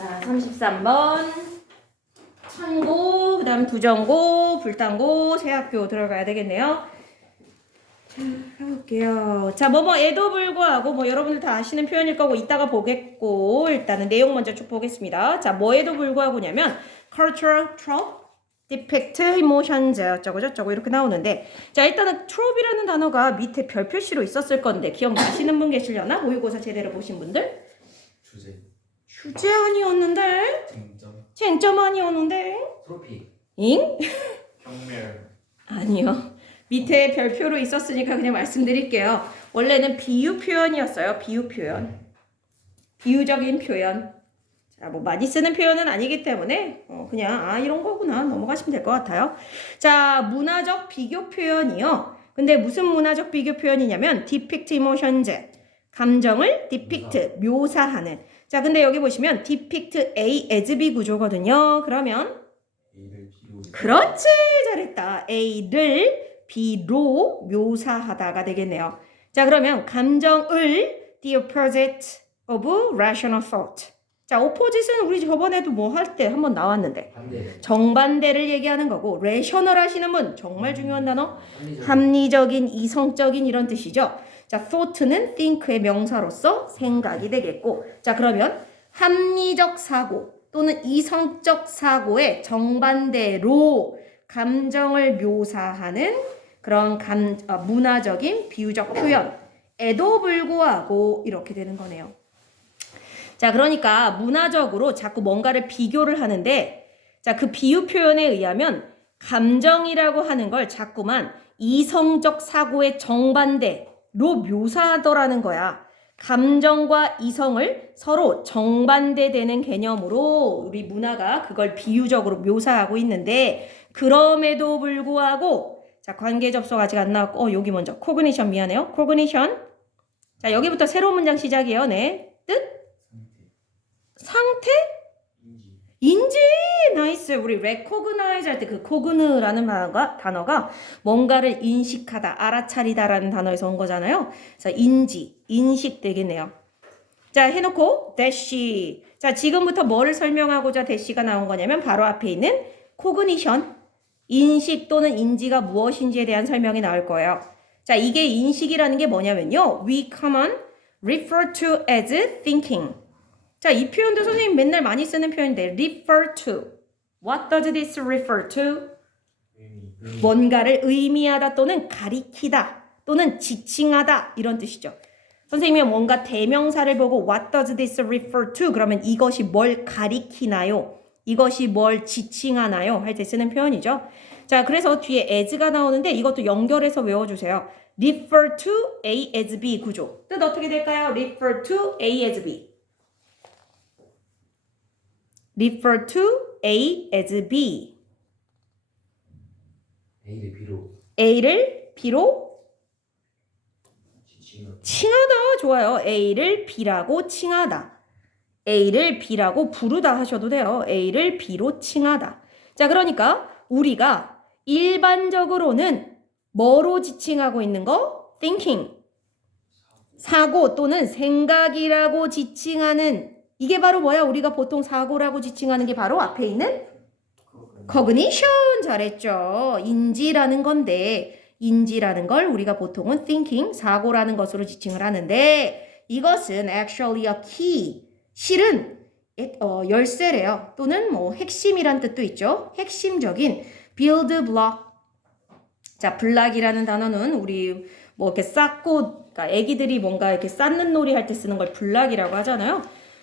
자, 33번. 천고, 그 다음 부정고, 불탄고, 새학교 들어가야 되겠네요. 자, 가볼게요. 자, 뭐뭐에도 불구하고, 뭐 여러분들 다 아시는 표현일 거고, 이따가 보겠고, 일단은 내용 먼저 쭉 보겠습니다. 자, 뭐에도 불구하고냐면, cultural trope, depict emotions, 어쩌고 저쩌고 이렇게 나오는데, 자, 일단은 trope이라는 단어가 밑에 별 표시로 있었을 건데, 기억나시는 분 계시려나? 모의고사 제대로 보신 분들? 주제 아니었는데? 쟁점 아니었는데? 트로피 잉? 경멸 아니요. 밑에 별표로 있었으니까 그냥 말씀드릴게요. 원래는 비유 표현이었어요. 비유 표현. 비유적인 표현. 자, 뭐 많이 쓰는 표현은 아니기 때문에 그냥 이런 거구나 넘어가시면 될 것 같아요. 자, 문화적 비교 표현이요. 근데 무슨 문화적 비교 표현이냐면 depict emotions. 감정을 depict, 묘사하는. 자, 근데 여기 보시면 depict A as B 구조거든요. 그러면 A를 B로 그렇지, 잘했다. A를 B로 묘사하다가 되겠네요. 자, 그러면 감정을 the opposite of rational thought. 자, opposite은 우리 저번에도 뭐 할 때 한번 나왔는데 반대 정반대를 얘기하는 거고, rational 하시는 분 정말 중요한 단어, 합리적인, 이성적인 이런 뜻이죠. 자, thought는 think의 명사로서 생각이 되겠고, 자, 그러면 합리적 사고 또는 이성적 사고의 정반대로 감정을 묘사하는 그런 문화적인 비유적 표현에도 불구하고 이렇게 되는 거네요. 자, 그러니까 문화적으로 자꾸 뭔가를 비교를 하는데, 자, 그 비유 표현에 의하면 감정이라고 하는 걸 자꾸만 이성적 사고의 정반대로 묘사하더라는 거야. 감정과 이성을 서로 정반대되는 개념으로 우리 문화가 그걸 비유적으로 묘사하고 있는데, 그럼에도 불구하고, 자, 관계 접속 아직 안 나왔고, 여기 먼저 cognition 미안해요. cognition. 자, 여기부터 새로운 문장 시작이에요. 네. 뜻? 상태? 인지. 나이스. 우리 recognize 할 때 그 cogni라는 단어가 뭔가를 인식하다, 알아차리다라는 단어에서 온 거잖아요. 그래서 인지, 인식 되겠네요. 자, 해놓고 dash. 자, 지금부터 뭐를 설명하고자 dash가 나온 거냐면 바로 앞에 있는 cognition, 인식 또는 인지가 무엇인지에 대한 설명이 나올 거예요. 자, 이게 인식이라는 게 뭐냐면요, we common refer to as thinking. 자, 이 표현도 선생님 맨날 많이 쓰는 표현인데, refer to. What does this refer to? 뭔가를 의미하다 또는 가리키다 또는 지칭하다 이런 뜻이죠. 선생님이 뭔가 대명사를 보고 What does this refer to? 그러면 이것이 뭘 가리키나요? 이것이 뭘 지칭하나요? 할 때 쓰는 표현이죠. 자, 그래서 뒤에 as가 나오는데 이것도 연결해서 외워주세요. refer to A as B 구조. 뜻 어떻게 될까요? refer to A as B. refer to A as B. A를 B로 A를 B로 지칭하다 칭하다. 좋아요. A를 B라고 칭하다. A를 B라고 부르다 하셔도 돼요. A를 B로 칭하다. 자, 그러니까 우리가 일반적으로는 뭐로 지칭하고 있는 거? thinking. 사고 또는 생각이라고 지칭하는, 이게 바로 뭐야? 우리가 보통 사고라고 지칭하는 게 바로 앞에 있는 cognition. 잘했죠. 인지라는 건데, 인지라는 걸 우리가 보통은 thinking, 사고라는 것으로 지칭을 하는데, 이것은 actually a key, 실은 열쇠래요. 또는 뭐 핵심이란 뜻도 있죠. 핵심적인 build block. 자, 블락이라는 단어는 우리 뭐 이렇게 쌓고, 그러니까 애기들이 뭔가 이렇게 쌓는 놀이 할 때 쓰는 걸 블락이라고 하잖아요.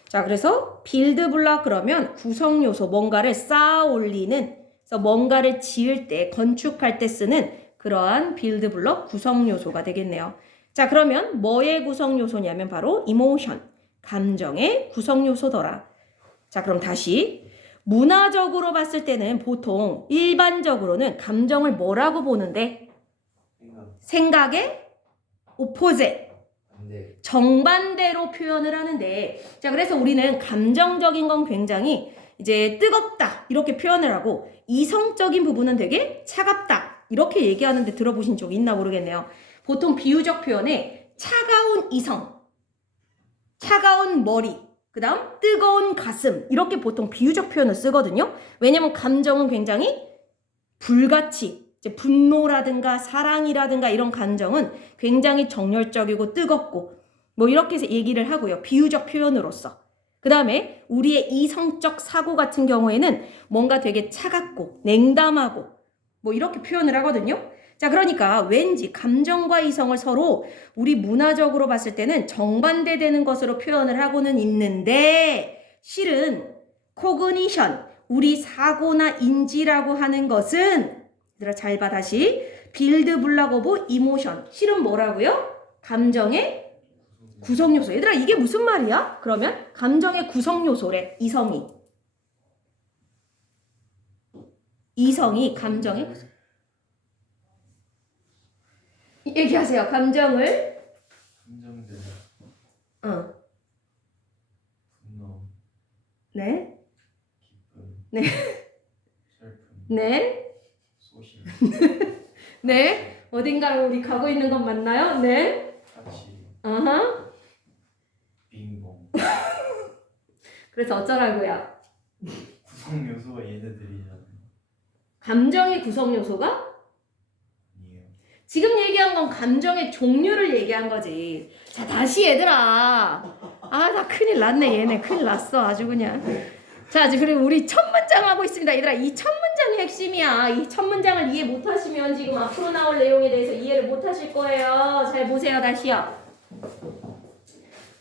자, 그래서 빌드 블락 그러면 구성 요소, 뭔가를 쌓아 올리는, 그래서 뭔가를 지을 때, 건축할 때 쓰는 그러한 빌드 블럭 구성 요소가 되겠네요. 자, 그러면 뭐의 구성 요소냐면 바로 emotion, 감정의 구성 요소더라. 자, 그럼 다시 문화적으로 봤을 때는 보통 일반적으로는 감정을 뭐라고 보는데? 생각의 opposite, 정반대로 표현을 하는데, 자, 그래서 우리는 감정적인 건 굉장히 이제 뜨겁다 이렇게 표현을 하고, 이성적인 부분은 되게 차갑다 이렇게 얘기하는데 들어보신 적 있나 모르겠네요. 보통 비유적 표현에 차가운 이성, 차가운 머리, 그 다음 뜨거운 가슴 이렇게 보통 비유적 표현을 쓰거든요. 왜냐면 감정은 굉장히 불같이 이제 분노라든가 사랑이라든가 이런 감정은 굉장히 정열적이고 뜨겁고 뭐 이렇게 해서 얘기를 하고요. 비유적 표현으로서. 그 다음에 우리의 이성적 사고 같은 경우에는 뭔가 되게 차갑고 냉담하고 뭐 이렇게 표현을 하거든요. 자, 그러니까 왠지 감정과 이성을 서로 우리 문화적으로 봤을 때는 정반대되는 것으로 표현을 하고는 있는데 실은 코그니션, 우리 사고나 인지라고 하는 것은 얘들아 잘 봐 다시 빌드 블락 오브 이모션 실은 뭐라고요? 감정의 구성 요소. 얘들아 이게 무슨 말이야? 그러면 감정의 구성 요소래. 이성이 감정의 구성. 얘기하세요. 감정을 감정들 분노 네. 기쁨 네. 슬픔 네. 소심 네. 어딘가로 우리 가고 있는 건 맞나요? 네. 가치 아하. 빙봉 그래서 어쩌라고요? 구성 요소가 얘네들이잖아요. 감정의 구성 요소가 아니에요. 지금 얘기한 건 감정의 종류를 얘기한 거지. 자, 다시 얘들아. 아, 나 큰일 났네. 얘네 큰일 났어. 아주 그냥. 자, 이제 그리고 우리 첫 문장 하고 있습니다. 얘들아, 이 첫 문장이 핵심이야. 이 첫 문장을 이해 못 하시면 지금 앞으로 나올 내용에 대해서 이해를 못 하실 거예요. 잘 보세요. 다시요.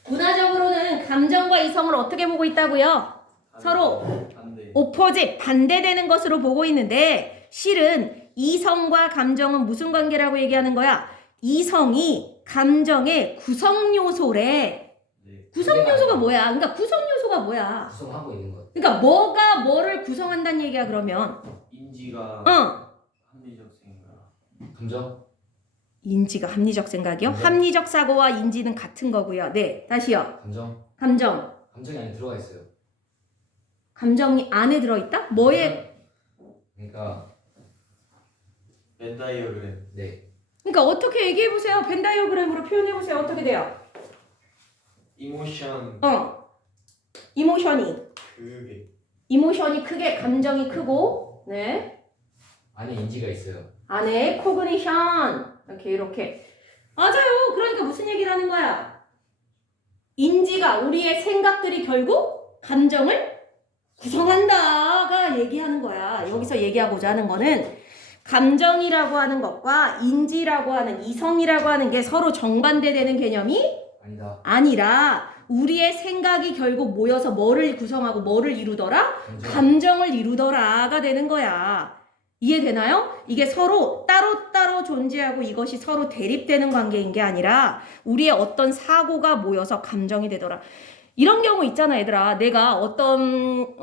문화적으로는 감정과 이성을 어떻게 보고 있다고요? 서로 반대 오포짓, 반대되는 것으로 보고 있는데 실은 이성과 감정은 무슨 관계라고 얘기하는 거야? 이성이 감정의 구성 요소래. 네. 구성 요소가 뭐야? 그러니까 구성 요소가 뭐야? 구성하고 있는 것. 그러니까 뭐가 뭐를 구성한다는 얘기야 그러면? 인지가 합리적 생각 감정? 인지가 합리적 생각이요? 네. 합리적 사고와 인지는 같은 거고요. 네, 다시요. 감정? 감정이 안에 들어가 있어요. 안에 들어있다? 뭐에? 그러니까 벤다이어그램 네. 그러니까 어떻게 얘기해 보세요. 벤 다이어그램으로 표현해 보세요. 어떻게 돼요? 이모션 이모션이 크게 감정이 크고 네. 안에 인지가 있어요. 안에 코그니션 이렇게 맞아요. 그러니까 무슨 얘기를 하는 거야? 인지가 우리의 생각들이 결국 감정을 구성한다가 얘기하는 거야. 여기서 얘기하고자 하는 거는 감정이라고 하는 것과 인지라고 하는 이성이라고 하는 게 서로 정반대되는 개념이 아니다. 아니라 우리의 생각이 결국 모여서 뭐를 구성하고 뭐를 이루더라? 감정. 감정을 이루더라가 되는 거야. 이해되나요? 이게 서로 따로따로 존재하고 이것이 서로 대립되는 관계인 게 아니라 우리의 어떤 사고가 모여서 감정이 되더라. 이런 경우 있잖아, 얘들아. 내가 어떤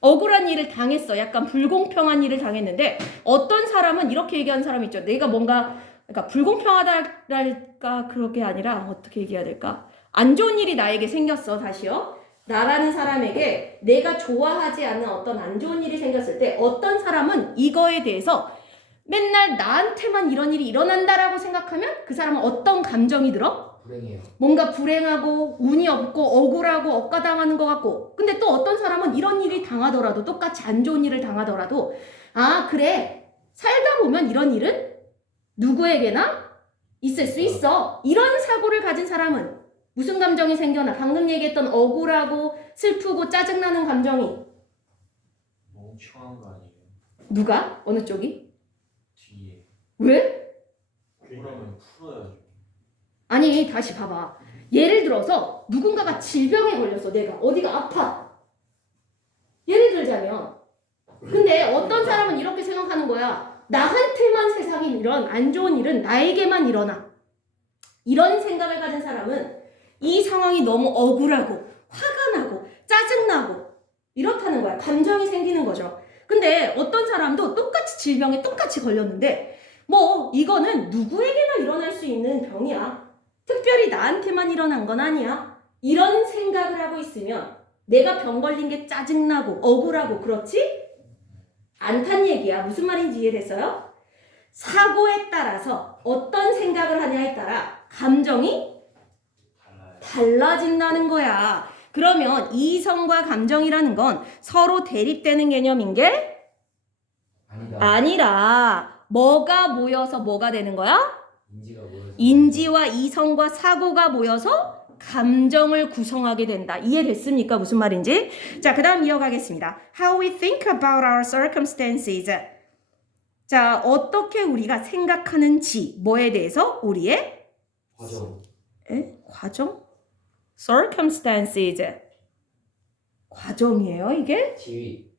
억울한 일을 당했어. 약간 불공평한 일을 당했는데 어떤 사람은 이렇게 얘기하는 사람이 있죠. 내가 뭔가 그러니까 불공평하다랄까 그렇게 아니라 어떻게 얘기해야 될까? 안 좋은 일이 나에게 생겼어. 다시요. 나라는 사람에게 내가 좋아하지 않는 어떤 안 좋은 일이 생겼을 때 어떤 사람은 이거에 대해서 맨날 나한테만 이런 일이 일어난다라고 생각하면 그 사람은 어떤 감정이 들어? 불행해요. 뭔가 불행하고 운이 없고 억울하고 억까당하는 것 같고 근데 또 어떤 사람은 이런 일이 당하더라도 똑같이 안 좋은 일을 당하더라도 아 그래 살다 보면 이런 일은 누구에게나 있을 수 있어. 이런 사고를 가진 사람은 무슨 감정이 생겨나? 방금 얘기했던 억울하고 슬프고 짜증나는 감정이 멍청한 거 아니에요? 누가? 어느 쪽이? 뒤에 왜? 그러면 풀어야죠. 아니 다시 봐봐. 예를 들어서 누군가가 질병에 걸렸어. 내가 어디가 아파. 예를 들자면 근데 어떤 사람은 이렇게 생각하는 거야. 나한테만 세상에 이런 안 좋은 일은 나에게만 일어나. 이런 생각을 가진 사람은 이 상황이 너무 억울하고 화가 나고 짜증나고 이렇다는 거야. 감정이 생기는 거죠. 근데 어떤 사람도 똑같이 질병에 똑같이 걸렸는데 뭐 이거는 누구에게나 일어날 수 있는 병이야. 특별히 나한테만 일어난 건 아니야. 이런 생각을 하고 있으면 내가 병 걸린 게 짜증나고 억울하고 그렇지? 않단 얘기야. 무슨 말인지 이해됐어요? 사고에 따라서 어떤 생각을 하냐에 따라 감정이 달라진다는 거야. 그러면 이성과 감정이라는 건 서로 대립되는 개념인 게 아니다. 아니라 뭐가 모여서 뭐가 되는 거야? 인지가 모여서. 인지와 이성과 사고가 모여서 감정을 구성하게 된다. 이해됐습니까? 무슨 말인지? 자, 그 다음 이어가겠습니다. How we think about our circumstances. 자, 어떻게 우리가 생각하는지 뭐에 대해서 우리의 과정. 과정? circumstances. 과정이에요, 이게? 지위.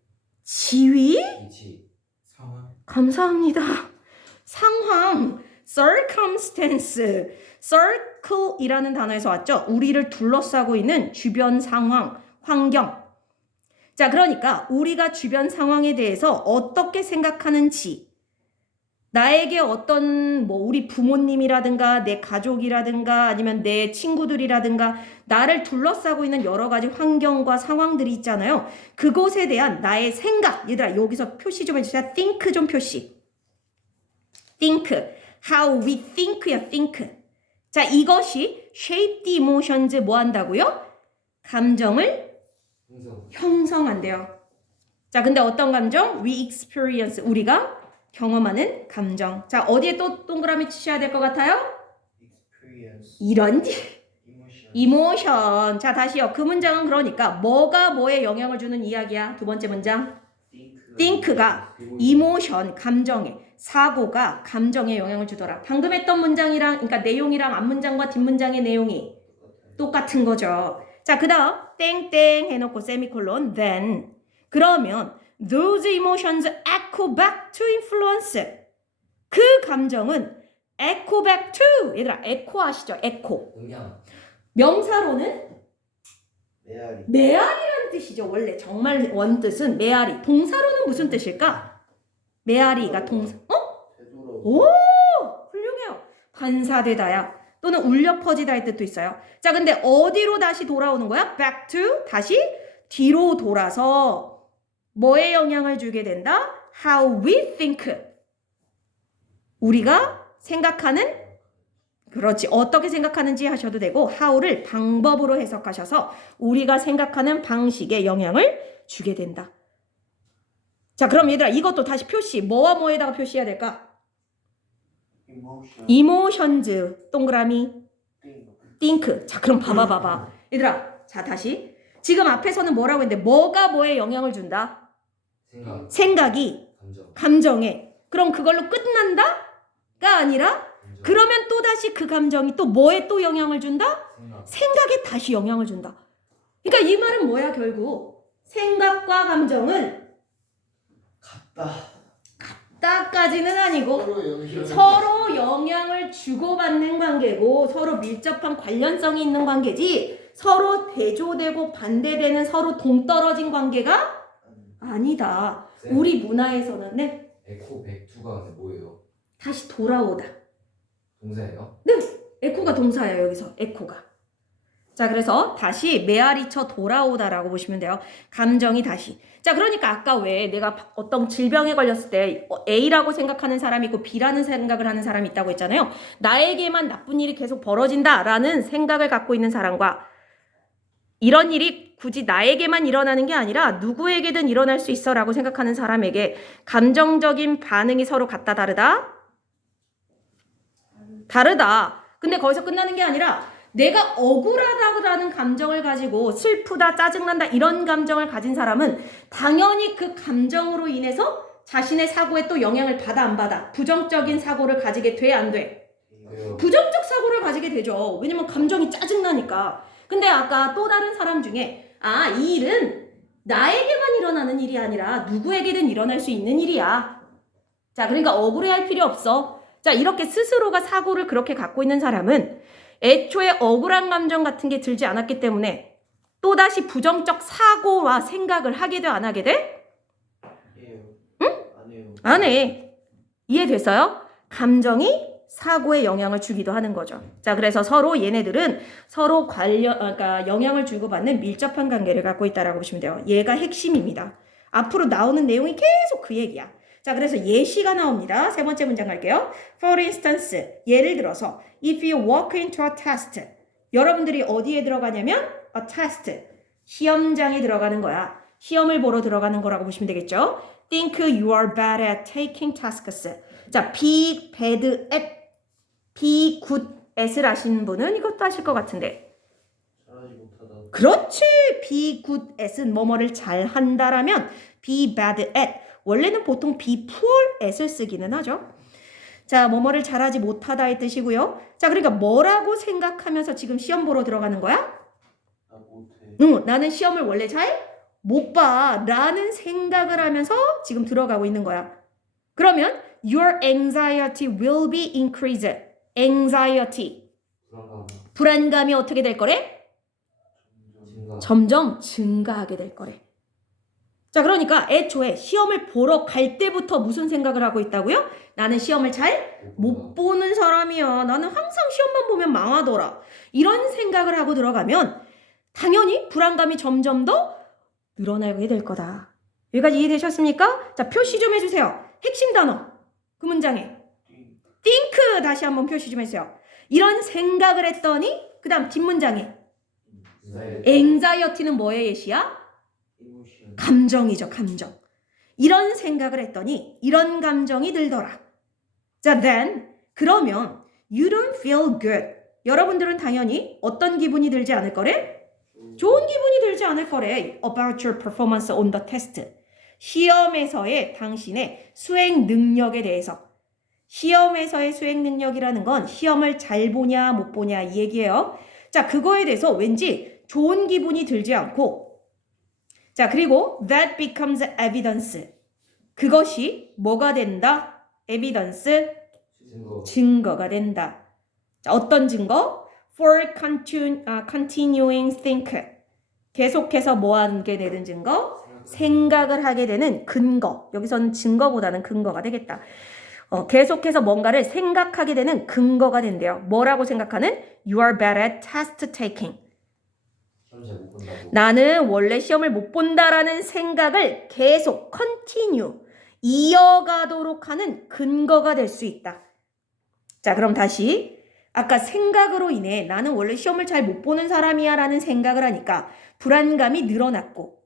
지위? 위치. 상황. 감사합니다. 상황, circumstance, circle이라는 단어에서 왔죠. 우리를 둘러싸고 있는 주변 상황, 환경. 자, 그러니까 우리가 주변 상황에 대해서 어떻게 생각하는지, 나에게 어떤 우리 부모님이라든가 내 가족이라든가 아니면 내 친구들이라든가 나를 둘러싸고 있는 여러 가지 환경과 상황들이 있잖아요. 그곳에 대한 나의 생각. 얘들아, 여기서 표시 좀 해주세요. think 좀 표시. think. How we think야, think. 자, 이것이 shape the emotions 뭐 한다고요? 감정을 형성. 형성한대요. 자, 근데 어떤 감정? We experience. 우리가 경험하는 감정. 자, 어디에 또 동그라미 치셔야 될 것 같아요? experience. 이런 emotion. 이모션. 자, 다시요. 그 문장은 그러니까 뭐가 뭐에 영향을 주는 이야기야. 두 번째 문장. think가 이모션, 감정에, 사고가 감정에 영향을 주더라. 방금 했던 문장이랑, 그러니까 내용이랑 앞문장과 뒷문장의 내용이 똑같은 거죠. 자, 그 다음 땡땡 해놓고 세미콜론 then. 그러면 those emotions echo back to influence. 그 감정은 echo back to. 얘들아, echo 아시죠? echo. 음향. 명사로는 메아리. 메아리라는 뜻이죠. 원래 정말 원뜻은 메아리. 동사로는 무슨 뜻일까? 메아리가 동사. 되돌아. 오, 훌륭해요. 반사되다야. 또는 울려 퍼지다의 뜻도 있어요. 자, 근데 어디로 다시 돌아오는 거야? back to. 다시 뒤로 돌아서 뭐에 영향을 주게 된다? How we think. 우리가 생각하는, 그렇지, 어떻게 생각하는지 하셔도 되고 how를 방법으로 해석하셔서 우리가 생각하는 방식에 영향을 주게 된다. 자, 그럼 얘들아, 이것도 다시 표시. 뭐와 뭐에다가 표시해야 될까? emotion. emotions, 동그라미, think. think. 자, 그럼 봐봐. 얘들아, 자, 다시. 지금 앞에서는 뭐라고 했는데 뭐가 뭐에 영향을 준다? 생각. 생각이 감정. 감정에. 그럼 그걸로 끝난다가 아니라 감정. 그러면 또다시 그 감정이 또 뭐에 또 영향을 준다? 생각. 생각에 다시 영향을 준다. 그러니까 이 말은 뭐야, 결국? 생각과 감정은 같다까지는 아니고 서로 영향을 주고받는 관계고 서로 밀접한 관련성이 있는 관계지 서로 대조되고 반대되는 서로 동떨어진 관계가 아니다. 쌤, 우리 문화에서는 네, 에코 백투가 근데 뭐예요? 다시 돌아오다. 동사예요? 에코가 동사예요. 여기서 에코가. 자, 그래서 다시 메아리쳐 돌아오다라고 보시면 돼요. 감정이 다시. 자, 그러니까 아까 왜 내가 어떤 질병에 걸렸을 때 A라고 생각하는 사람이 있고 B라는 생각을 하는 사람이 있다고 했잖아요. 나에게만 나쁜 일이 계속 벌어진다라는 생각을 갖고 있는 사람과 이런 일이 굳이 나에게만 일어나는 게 아니라 누구에게든 일어날 수 있어라고 생각하는 사람에게 감정적인 반응이 서로 같다, 다르다? 다르다. 근데 거기서 끝나는 게 아니라 내가 억울하다라는 감정을 가지고 슬프다, 짜증난다 이런 감정을 가진 사람은 당연히 그 감정으로 인해서 자신의 사고에 또 영향을 받아 안 받아? 부정적인 사고를 가지게 돼, 안 돼? 왜요? 부정적 사고를 가지게 되죠. 왜냐면 감정이 짜증나니까. 근데 아까 또 다른 사람 중에 이 일은 나에게만 일어나는 일이 아니라 누구에게든 일어날 수 있는 일이야. 자, 그러니까 억울해할 필요 없어. 자, 이렇게 스스로가 사고를 그렇게 갖고 있는 사람은 애초에 억울한 감정 같은 게 들지 않았기 때문에 또다시 부정적 사고와 생각을 하게 돼, 안 하게 돼? 안 해요. 안 해. 이해됐어요? 감정이 사고에 영향을 주기도 하는 거죠. 자, 그래서 서로 얘네들은 서로 그러니까 영향을 주고받는 밀접한 관계를 갖고 있다라고 보시면 돼요. 얘가 핵심입니다. 앞으로 나오는 내용이 계속 그 얘기야. 자, 그래서 예시가 나옵니다. 세 번째 문장 갈게요. For instance, 예를 들어서 if you walk into a test, 여러분들이 어디에 들어가냐면 a test, 시험장에 들어가는 거야. 시험을 보러 들어가는 거라고 보시면 되겠죠. Think you are bad at taking tasks. 자, be bad at, be good at을 아시는 분은 이것도 아실 것 같은데. 잘하지 못하다. 그렇지. be good at은 뭐뭐를 잘한다라면 be bad at. 원래는 보통 be poor at을 쓰기는 하죠. 자, 뭐뭐를 잘하지 못하다의 뜻이고요. 자, 그러니까 뭐라고 생각하면서 지금 시험 보러 들어가는 거야? 나 못해. 응, 나는 시험을 원래 잘 못 봐. 라는 생각을 하면서 지금 들어가고 있는 거야. 그러면 your anxiety will be increased. anxiety. 불안감. 불안감이 어떻게 될 거래? 증가. 점점 증가하게 될 거래. 자, 그러니까 애초에 시험을 보러 갈 때부터 무슨 생각을 하고 있다고요? 나는 시험을 잘 못 보는 사람이야. 나는 항상 시험만 보면 망하더라. 이런 생각을 하고 들어가면 당연히 불안감이 점점 더 늘어나게 될 거다. 여기까지 이해되셨습니까? 자, 표시 좀 해주세요. 핵심 단어. 그 문장에. think 다시 한번 표시 좀 해주세요. 이런 생각을 했더니 그 다음 뒷문장에 anxiety는 뭐의 예시야? 이모션. 감정이죠. 감정. 이런 생각을 했더니 이런 감정이 들더라. 자, then 그러면 you don't feel good. 여러분들은 당연히 어떤 기분이 들지 않을 거래? 좋은 기분이 들지 않을 거래. About your performance on the test. 시험에서의 당신의 수행 능력에 대해서. 시험에서의 수행 능력이라는 건 시험을 잘 보냐 못 보냐 이 얘기예요. 자, 그거에 대해서 왠지 좋은 기분이 들지 않고, 자, 그리고 that becomes evidence. 그것이 뭐가 된다? evidence, 증거. 증거가 된다. 자, 어떤 증거? for continuing think. 계속해서 뭐 하게 되는 증거? 생각을 하게 되는 근거. 여기서는 증거보다는 근거가 되겠다. 계속해서 뭔가를 생각하게 되는 근거가 된대요. 뭐라고 생각하는? You are bad at test taking. 시험 잘 못 본다고. 나는 원래 시험을 못 본다라는 생각을 계속 continue, 이어가도록 하는 근거가 될 수 있다. 자, 그럼 다시 아까 생각으로 인해 나는 원래 시험을 잘 못 보는 사람이야 라는 생각을 하니까 불안감이 늘어났고,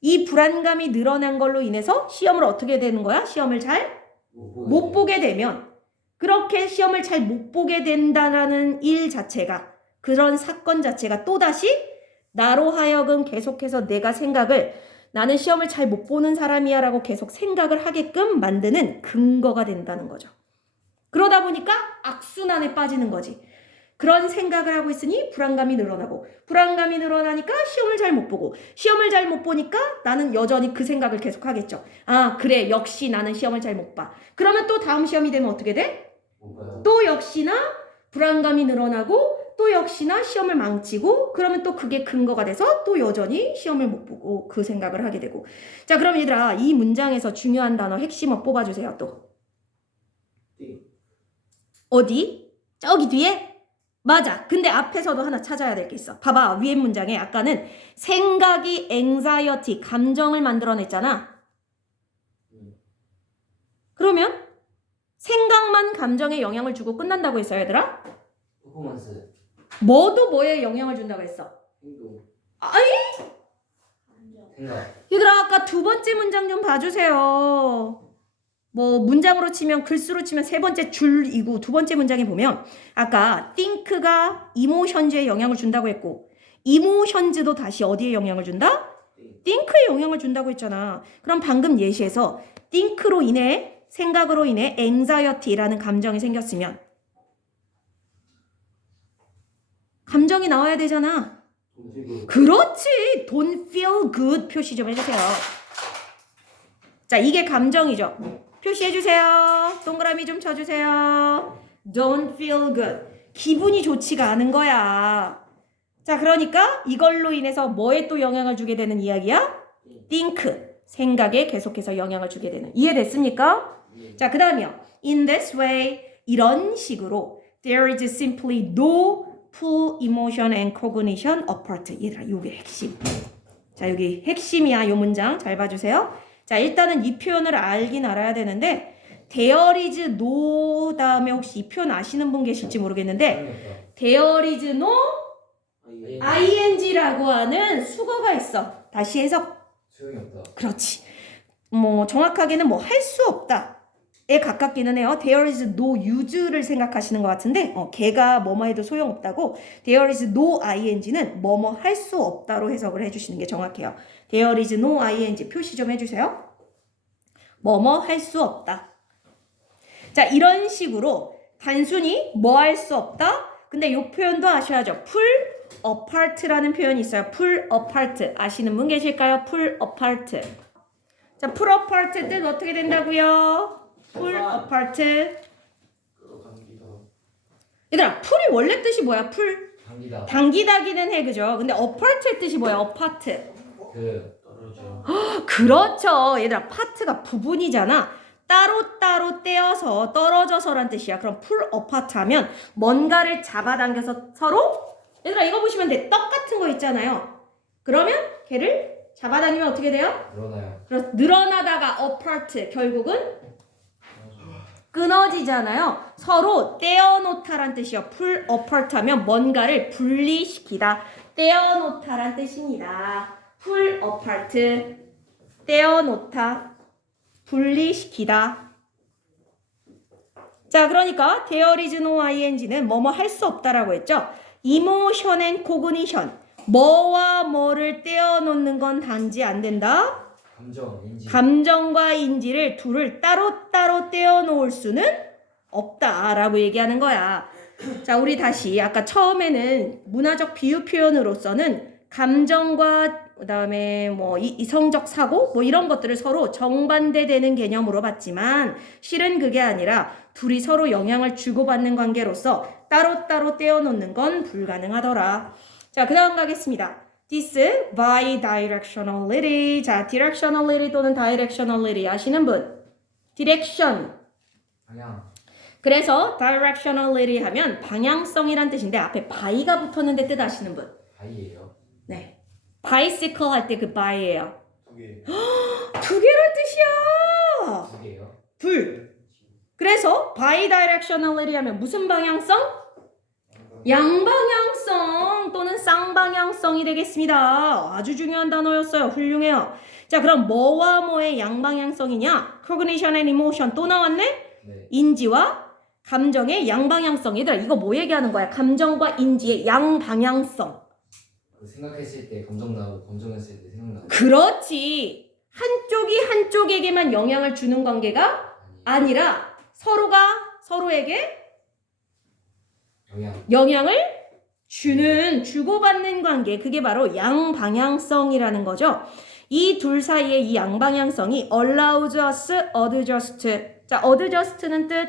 이 불안감이 늘어난 걸로 인해서 시험을 어떻게 되는 거야? 시험을 잘 못 보게 되면, 그렇게 시험을 잘 못 보게 된다라는 일 자체가, 그런 사건 자체가 또다시 나로 하여금 계속해서 내가 생각을, 나는 시험을 잘 못 보는 사람이야 라고 계속 생각을 하게끔 만드는 근거가 된다는 거죠. 그러다 보니까 악순환에 빠지는 거지. 그런 생각을 하고 있으니 불안감이 늘어나고, 불안감이 늘어나니까 시험을 잘 못 보고, 시험을 잘 못 보니까 나는 여전히 그 생각을 계속 하겠죠. 아, 그래, 역시 나는 시험을 잘 못 봐. 그러면 또 다음 시험이 되면 어떻게 돼? 못 봐요. 또 역시나 불안감이 늘어나고, 또 역시나 시험을 망치고, 그러면 또 그게 근거가 돼서 또 여전히 시험을 못 보고 그 생각을 하게 되고. 자, 그럼 얘들아, 이 문장에서 중요한 단어 핵심어 뽑아주세요. 또 어디? 저기 뒤에? 맞아. 근데 앞에서도 하나 찾아야 될 게 있어. 봐봐. 위에 문장에 아까는 생각이 anxiety, 감정을 만들어냈잖아. 그러면 생각만 감정에 영향을 주고 끝난다고 했어요, 얘들아? 퍼포먼스. 뭐도 뭐에 영향을 준다고 했어? 행동. 아이, 생각. 얘들아, 아까 두 번째 문장 좀 봐주세요. 뭐 문장으로 치면, 글수로 치면 세 번째 줄이고, 두 번째 문장에 보면 아까 think가 emotions에 영향을 준다고 했고, emotions도 다시 어디에 영향을 준다? think에 영향을 준다고 했잖아. 그럼 방금 예시에서 think로 인해, 생각으로 인해 anxiety라는 감정이 생겼으면 감정이 나와야 되잖아. 그렇지. don't feel good 표시 좀 해주세요. 자, 이게 감정이죠. 표시해주세요. 동그라미 좀 쳐주세요. Don't feel good. 기분이 좋지가 않은 거야. 자, 그러니까 이걸로 인해서 뭐에 또 영향을 주게 되는 이야기야? think. 생각에 계속해서 영향을 주게 되는. 이해됐습니까? 자, 그 다음이요. In this way. 이런 식으로 there is simply no pull emotion and cognition apart. 얘들아, 요게 핵심. 자, 여기 핵심이야. 요 문장 잘 봐주세요. 자, 일단은 이 표현을 알긴 알아야 되는데, there is no 다음에 혹시 이 표현 아시는 분 계실지 모르겠는데, there is no ing라고 하는 수거가 있어. 다시 해석. 소용이 없다. 그렇지. 뭐 정확하게는 뭐 할 수 없다에 가깝기는 해요. There is no use를 생각하시는 것 같은데 걔가 뭐뭐 해도 소용없다고 There is no ing는 뭐뭐 할 수 없다로 해석을 해주시는 게 정확해요. There is no ing 표시 좀 해주세요. 뭐뭐 할 수 없다. 자, 이런 식으로 단순히 뭐 할 수 없다? 근데 이 표현도 아셔야죠. pull apart라는 표현이 있어요. pull apart. 아시는 분 계실까요? pull apart. 자, pull apart 뜻 어떻게 된다고요? pull apart. 끌어당기다. 얘들아, pull이 원래 뜻이 뭐야? pull. 당기다. 당기다기는 해, 그죠? 근데 apart의 뜻이 뭐야? apart. 그 떨어져. 그렇죠. 얘들아, part가 부분이잖아. 따로따로 떼어서 떨어져서란 뜻이야. 그럼 pull apart 하면 뭔가를 잡아당겨서 서로 얘들아 이거 보시면 돼. 떡 같은 거 있잖아요. 그러면 걔를 잡아당기면 어떻게 돼요? 늘어나요. 늘어나다가 apart 결국은 끊어지잖아요. 서로 떼어놓다란 뜻이요. pull apart 하면 뭔가를 분리시키다. 떼어놓다란 뜻입니다. pull apart 떼어놓다. 분리시키다. 자, 그러니까 there is no ing는 뭐뭐 할 수 없다라고 했죠. emotion and cognition 뭐와 뭐를 떼어놓는 건 단지 안 된다. 감정, 인지. 감정과 인지를 둘을 따로따로 떼어놓을 수는 없다라고 얘기하는 거야. 자, 우리 다시 아까 처음에는 문화적 비유 표현으로서는 감정과 그다음에 뭐 이성적 사고 뭐 이런 것들을 서로 정반대되는 개념으로 봤지만 실은 그게 아니라 둘이 서로 영향을 주고받는 관계로서 따로따로 떼어놓는 건 불가능하더라. 자, 그다음 가겠습니다. This bidirectionality. 자, directionality 또는 directionality 아시는 분? direction. 방향. 그래서 directionality 하면 방향성이란 뜻인데 앞에 by가 붙었는데 뜻 아시는 분? 바이예요. 네. bicycle 할 때 그 by예요. 2개. 두 개란 뜻이야. 두 개요. 둘. 그래서 bidirectionality 하면 무슨 방향성? 양방향성 또는 쌍방향성이 되겠습니다. 아주 중요한 단어였어요. 훌륭해요. 자, 그럼 뭐와 뭐의 양방향성이냐? cognition and emotion 또 나왔네? 네. 인지와 감정의 양방향성. 얘들아 이거 뭐 얘기하는 거야? 감정과 인지의 양방향성. 그 생각했을 때 감정 나고 감정했을 때 생각 나고. 그렇지. 한쪽이 한쪽에게만 영향을 주는 관계가 아니라 서로가 서로에게 영향을 주는 주고받는 관계. 그게 바로 양방향성이라는 거죠. 이 둘 사이의 이 양방향성이 allows us, adjust. 자, adjust는 뜻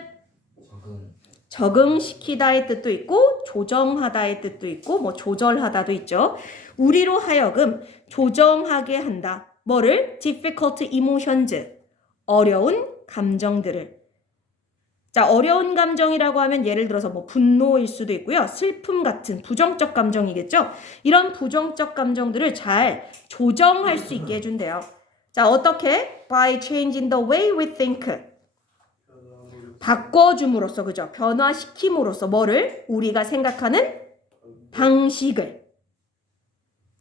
적응시키다의 뜻도 있고 조정하다의 뜻도 있고 뭐 조절하다도 있죠. 우리로 하여금 조정하게 한다. 뭐를? difficult emotions. 어려운 감정들을. 자, 어려운 감정이라고 하면 예를 들어서 뭐 분노일 수도 있고요. 슬픔 같은 부정적 감정이겠죠. 이런 부정적 감정들을 잘 조정할 수 있게 해준대요. 자, 어떻게? By changing the way we think. 바꿔줌으로써, 그죠? 변화시킴으로써 뭐를? 우리가 생각하는 방식을.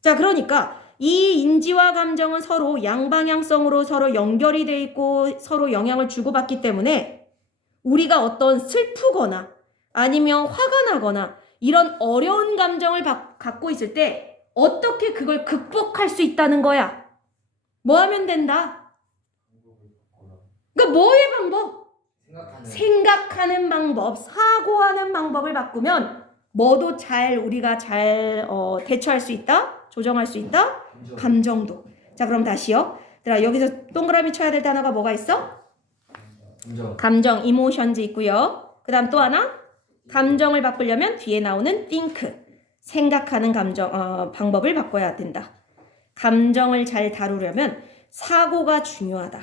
자, 그러니까 이 인지와 감정은 서로 양방향성으로 서로 연결이 돼 있고 서로 영향을 주고받기 때문에 우리가 어떤 슬프거나 아니면 화가 나거나 이런 어려운 감정을 갖고 있을 때 어떻게 그걸 극복할 수 있다는 거야? 뭐 하면 된다? 그러니까 뭐의 방법? 생각하는 방법, 사고하는 방법을 바꾸면 뭐도 잘 우리가 잘 대처할 수 있다? 조정할 수 있다? 감정도. 자, 그럼 다시요. 여기서 동그라미 쳐야 될 단어가 뭐가 있어? 감정, emotions 있고요. 그 다음 또 하나 감정을 바꾸려면 뒤에 나오는 think, 생각하는 방법을 바꿔야 된다. 감정을 잘 다루려면 사고가 중요하다.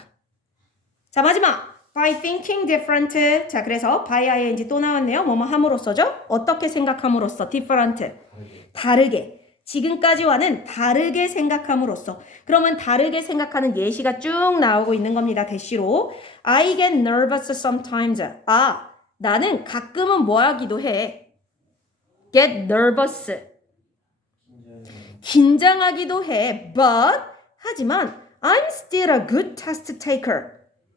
자, 마지막 by thinking different. 자, 그래서 by ing 또 나왔네요. 뭐뭐 함으로써죠. 어떻게 생각함으로써 different, 다르게. 지금까지와는 다르게 생각함으로써. 그러면 다르게 생각하는 예시가 쭉 나오고 있는 겁니다. 대시로. I get nervous sometimes. 아, 나는 가끔은 뭐 하기도 해. get nervous. 긴장하기도 해. But 하지만 I'm still a good test taker.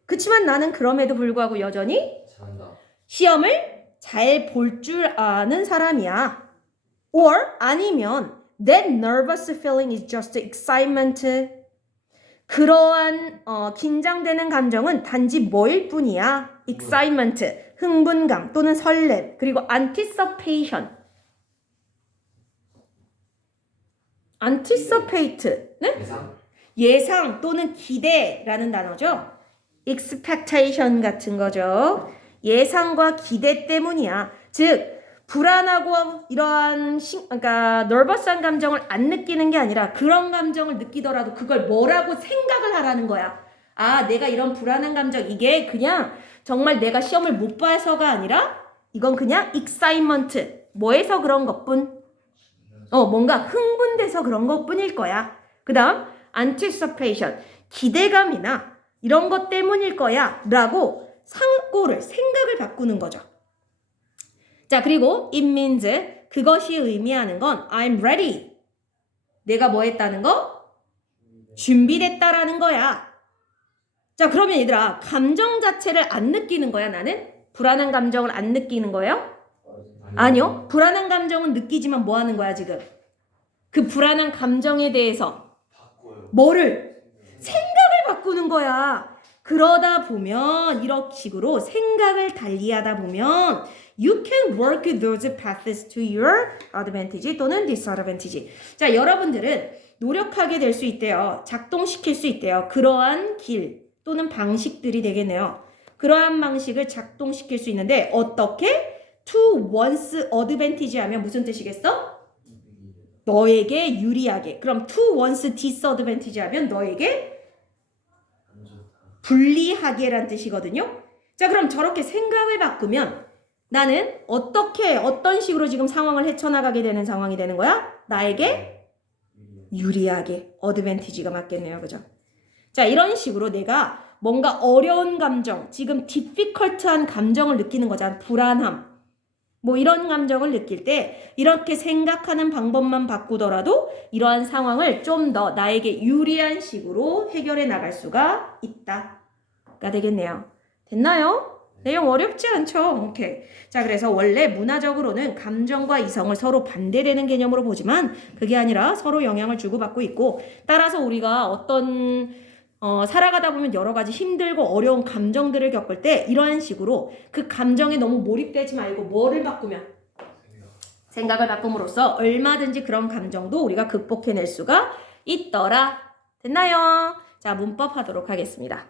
그치만 나는 그럼에도 불구하고 여전히 잘한다. 시험을 잘 볼 줄 아는 사람이야. Or 아니면 that nervous feeling is just excitement. 그러한 긴장되는 감정은 단지 뭐일 뿐이야. excitement, 흥분감 또는 설렘, 그리고 anticipation. anticipate, 네? 예상? 예상 또는 기대라는 단어죠. expectation 같은 거죠. 예상과 기대 때문이야. 즉 불안하고 이러한 그러니까 nervous한 감정을 안 느끼는 게 아니라 그런 감정을 느끼더라도 그걸 뭐라고 생각을 하라는 거야. 아, 내가 이런 불안한 감정 이게 그냥 정말 내가 시험을 못 봐서가 아니라 이건 그냥 excitement. 뭐에서 그런 것뿐. 뭔가 흥분돼서 그런 것뿐일 거야. 그다음 anticipation. 기대감이나 이런 것 때문일 거야 라고 생각을 바꾸는 거죠. 자, 그리고 it means 그것이 의미하는 건 I'm ready. 내가 뭐 했다는 거? 준비됐다라는 거야. 자, 그러면 얘들아 감정 자체를 안 느끼는 거야 나는? 불안한 감정을 안 느끼는 거예요? 아니요. 불안한 감정은 느끼지만 뭐 하는 거야 지금? 그 불안한 감정에 대해서 바꿔요. 뭐를? 생각을 바꾸는 거야. 그러다 보면 이런 식으로 생각을 달리하다 보면 you can work those paths to your advantage 또는 disadvantage. 자, 여러분들은 노력하게 될 수 있대요. 작동시킬 수 있대요. 그러한 길 또는 방식들이 되겠네요. 그러한 방식을 작동시킬 수 있는데 어떻게? to one's advantage 하면 무슨 뜻이겠어? 너에게 유리하게. 그럼 to one's disadvantage 하면 너에게 불리하게란 뜻이거든요. 자, 그럼 저렇게 생각을 바꾸면 나는 어떤 식으로 지금 상황을 헤쳐나가게 되는 상황이 되는 거야? 나에게 유리하게 어드밴티지가 맞겠네요. 그죠? 자, 이런 식으로 내가 뭔가 어려운 감정, 지금 difficult한 감정을 느끼는 거잖아. 불안함. 뭐 이런 감정을 느낄 때 이렇게 생각하는 방법만 바꾸더라도 이러한 상황을 좀 더 나에게 유리한 식으로 해결해 나갈 수가 있다가 되겠네요. 됐나요? 내용 어렵지 않죠? 오케이. 자, 그래서 원래 문화적으로는 감정과 이성을 서로 반대되는 개념으로 보지만 그게 아니라 서로 영향을 주고받고 있고 따라서 우리가 살아가다 보면 여러 가지 힘들고 어려운 감정들을 겪을 때 이러한 식으로 그 감정에 너무 몰입되지 말고 뭐를 바꾸면? 생각을 바꿈으로써 얼마든지 그런 감정도 우리가 극복해낼 수가 있더라. 됐나요? 자, 문법 하도록 하겠습니다.